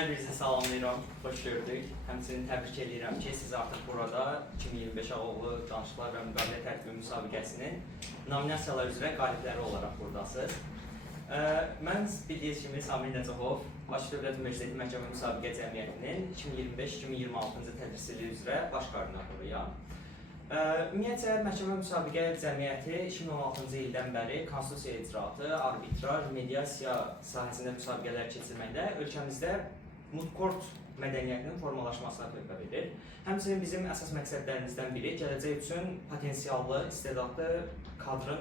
Hər birinizi salamlayıram, xoş gördük. Həmçinin təbrik edirəm ki, siz artıq burada 2025 Ağoğlu Danışıqlar və Müqavilə Tərtibi müsabiqəsinin nominasiyalar üzrə qalibləri olaraq buradasınız. Mən bildiyiniz kimi Samir Nəcəxov, Bakı Dövlət Universiteti Məhkəmə Müsabiqə Cəmiyyətinin 2025-2026-cı tədris ili üzrə baş koordinatoruyam. Ümumiyyətcə, Məhkəmə Müsabiqə Cəmiyyəti 2016-cı ildən bəri konstitusiya icraatı, arbitraj, mediasiya sahəsində müsabiqələr keçirməkdə ölkəmizdə mutkort mədəniyyətinin formalaşmasına töhfə verir. Həmçinin bizim əsas məqsədlərimizdən biri gələcək üçün potensiallı, istedadlı kadrın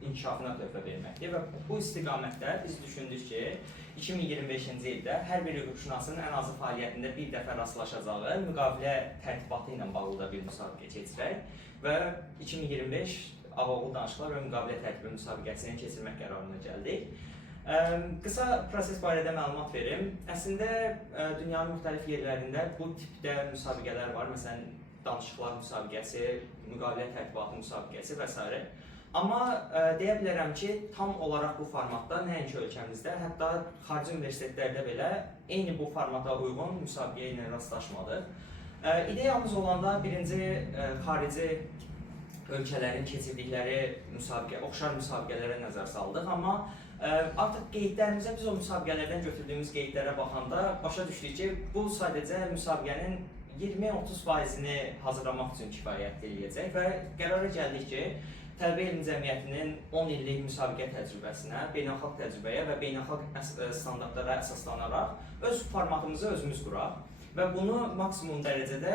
inkişafına töhfə verməkdir və bu istiqamətdə biz düşündük ki, 2025-ci ildə hər bir hüquqşünasın ən azı fəaliyyətində bir dəfə rastlaşacağı müqavilə tərtibatı ilə bağlı da bir müsabiqə keçirək və 2025 Ağoğlu Danışıqlar və Müqavilə Tərtibi müsabiqəsini keçirmək qərarına gəldik. Qısa proses barədə məlumat verim. Əslində, dünyanın müxtəlif yerlərində bu tipdə müsabiqələr var. Məsələn, danışıqlar müsabiqəsi, müqavilə tərtibatı müsabiqəsi və s. Amma deyə bilərəm ki, tam olaraq bu formatda nəinki ölkəmizdə, hətta xarici universitetlərdə belə eyni bu formata uyğun müsabiqə ilə rastlaşmadıq. İdeyamız olanda birinci xarici ölkələrin keçirdikləri oxşar müsabiqələrə nəzər saldıq, amma artıq qeydlərimizə biz o müsabiqələrdən götürdüyümüz qeydlərə baxanda başa düşdük ki, bu sadəcə müsabiqənin 20-30%-ni hazırlamaq üçün kifayət eləyəcək və qərara gəldik ki, Tələbə Elmi Cəmiyyətinin 10 illik müsabiqə təcrübəsinə, beynəlxalq təcrübəyə və beynəlxalq standartlara əsaslanaraq öz formatımızı özümüz quraq və bunu maksimum dərəcədə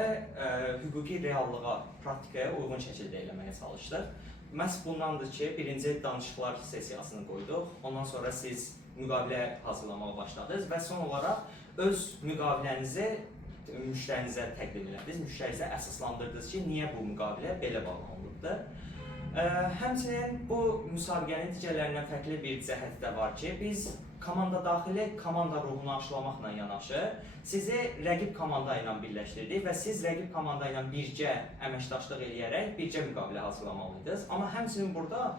hüquqi reallığa, praktikaya uyğun şəkildə eləməyə çalışdıq. Məhz bundandır ki, birinci danışıqlar sessiyasını qoyduq, ondan sonra siz müqavilə hazırlamağa başladınız və son olaraq öz müqavilənizi müştərinizə təqdim elədiniz, müştərinizə əsaslandırdınız ki, niyə bu müqavilə belə bağlanılıbdır. Həmçinin bu müsabiqənin digərlərindən fərqli bir cəhəti də var ki, biz komanda daxili komanda ruhunu aşılamaqla yanaşı sizi rəqib komanda ilə birləşdirdik və siz rəqib komanda ilə birgə əməkdaşlıq eləyərək birgə müqavilə hazırlamalıydınız. Amma həmçinin burada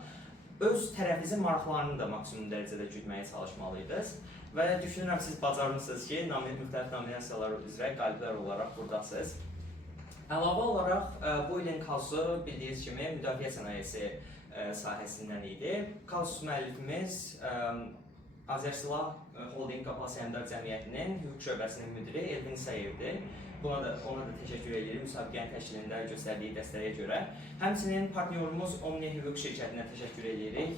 öz tərəfinizin maraqlarını da maksimum dərəcədə güdməyə çalışmalıydınız və düşünürəm siz bacarmışsınız ki, müxtəlif nominasiyalar üzrə qaliblər olaraq buradasınız. Əlavə olaraq, bu ilin kazısı bildiyiniz kimi müdafiə sənayesi sahəsindən idi. Kazus müəllifimiz Azərsilah Holding Qapalı Səhmdar Cəmiyyətinin hüquq şöbəsinin müdiri Elvin Səyevdir. Ona da təşəkkür edirik müsabiqənin təşkilində göstərdiyi dəstəyə görə. Həmçinin partnyorumuz Omni Hüquq şirkətinə təşəkkür edirik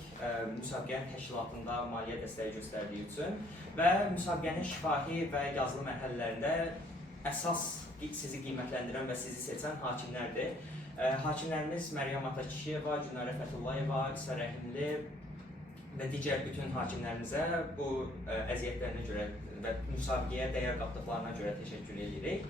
müsabiqənin təşkilatında maliyyə dəstəyi göstərdiyi üçün və müsabiqənin şifahi və yazılı mərhələlərində əsas sizi qiymətləndirən və sizi seçən hakimlərdir. Hakimlərimiz Məryəm Atakişiyeva, Günarə Fətullayeva, İsa Rəhimli və digər bütün hakimlərimizə bu əziyyətlərinə görə və müsabiqəyə dəyər qatdıqlarına görə təşəkkür edirik.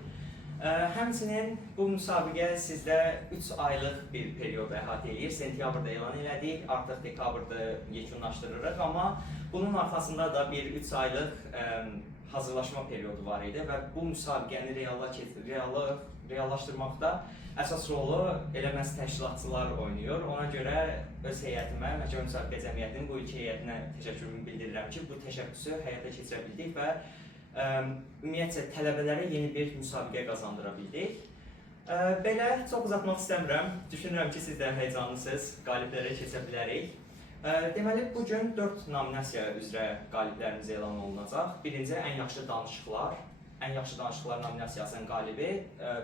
Həmçinin bu müsabiqə sizdə 3 aylıq bir periodu əhatə edir. Sentyabrda elan elədik, artıq dekabrda yekunlaşdırırıq, amma bunun arxasında da bir 3 aylıq hazırlaşma periodu var idi və bu müsabiqəni reallaşdırmaqda əsas rolu elə məhz təşkilatçılar oynayır. Ona görə öz heyətimə, Məhkəmə Müsabiqə Cəmiyyətinin bu iki heyətinə təşəkkürümü bildirirəm ki, bu təşəbbüsü həyata keçirə bildik və ümumiyyətcə tələbələrə yeni bir müsabiqə qazandıra bildik. Belə, çox uzatmaq istəmirəm. Düşünürəm ki, siz də həyecanlısınız, qaliblərə keçə bilərik. Deməli, bugün 4 nominasiya üzrə qaliblərimiz elan olunacaq. Birinci, ən yaxşı danışıqlar. Ən yaxşı danışıqlar nominasiyasının qalibi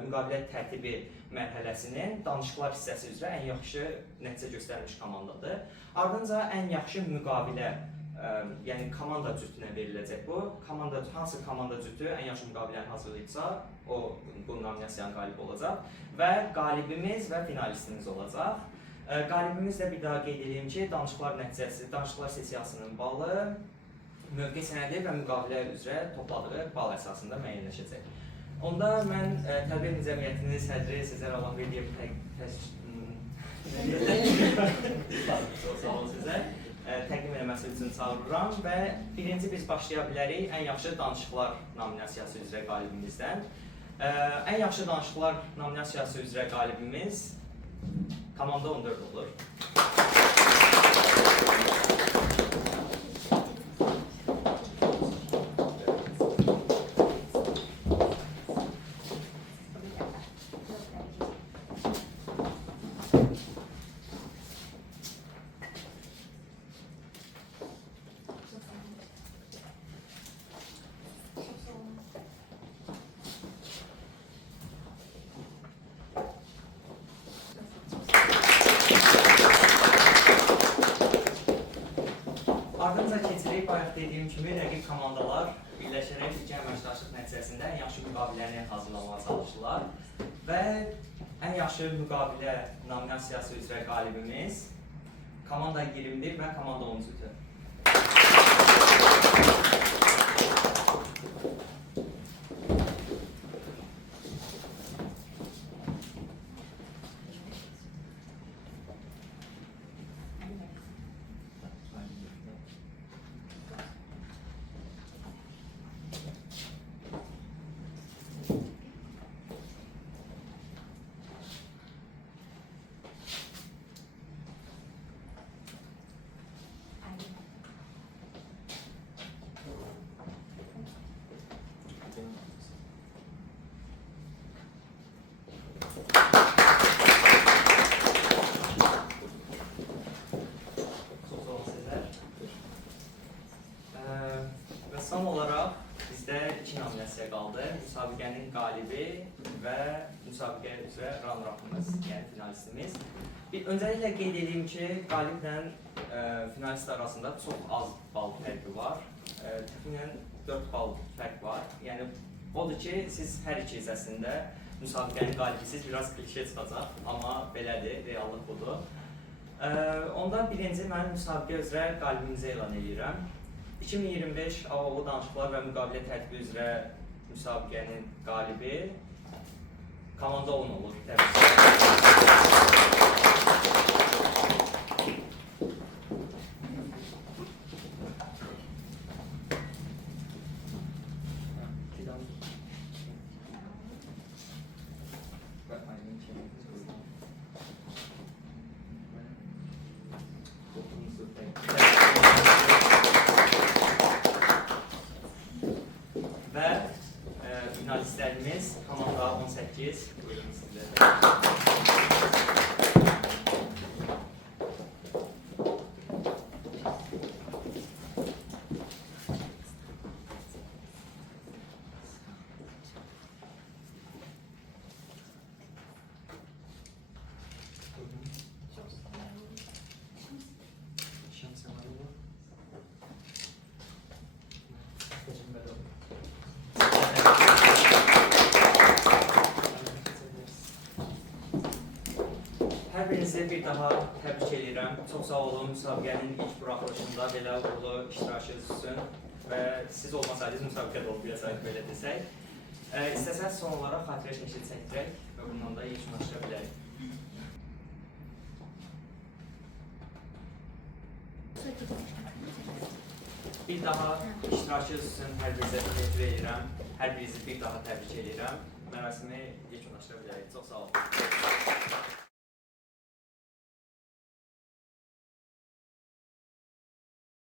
müqavilə tərtibi mərhələsinin danışıqlar hissəsi üzrə ən yaxşı nəticə göstərmiş komandadır. Ardınca ən yaxşı müqavilə, yəni komanda cütünə veriləcək bu. Hansı komanda cütü ən yaxşı müqaviləni hazırlayıbsa, o bu nominasiyanın qalibi olacaq və qalibimiz və finalistimiz olacaq. Qalibimiz də bir daha qeyd edeyim ki, danışıqlar sessiyasının balı, mövqe sənədi və müqavilə üzrə topladığı bal əsasında müəyyənləşəcək. Onda mən Tələbə Elmi Cəmiyyətinin sədri Sezer Allahverdiyev təqdim eləməsi üçün çağırıram və birinci biz başlaya bilərik ən yaxşı danışıqlar nominasiyası üzrə qalibimizdən. Ən yaxşı danışıqlar nominasiyası üzrə qalibimiz komanda 14 olur. bayaq dediyim kimi, rəqib komandalar birləşərək iki əməkdaşlıq nəticəsində ən yaxşı müqaviləni hazırlamağa çalışdılar və ən yaxşı müqavilə nominasiyası üzrə qalibimiz komanda 21 və komanda 10-cudur. Və son olaraq bizdə 2 nominasiya qaldı. Müsabiqənin qalibi və müsabiqə üzrə runner-up'ımız, yəni finalistimiz. Öncəliklə qeyd edeyim ki, qaliblə finalist arasında çox az bal fərqi var. Təxminən 4 bal fərq var. Yəni, odur ki, siz hər iki hissəsində müsabiqənin qalibisiz biraz klişe çıxacaq, amma belədir, reallıq budur. Ondan birinci mən müsabiqə üzrə qalibimizi elan edirəm. 2025 AOU danışıqlar və müqavilə tərtibi üzrə müsabiqənin qalibi komanda 10 olur. Və finalistlərimiz komanda 18, buyurun sizlərdə. Hər birinizi bir daha təbrik edirəm. Çox sağ olun müsabiqənin ilk buraxılışında belə uğurlu iştirakınız üçün və siz olmasaydınız müsabiqə də olmayacaq, belə desək. İstəsəz son olaraq xatirə şəkli çəkdirək və bundan da yekunlaşdıra bilərik. Bir daha iştirakınız üçün hər birinizə təşəkkür edirəm. Hər birinizi bir daha təbrik edirəm. Mərasimi yekunlaşdıra bilərik. Çox sağ olun.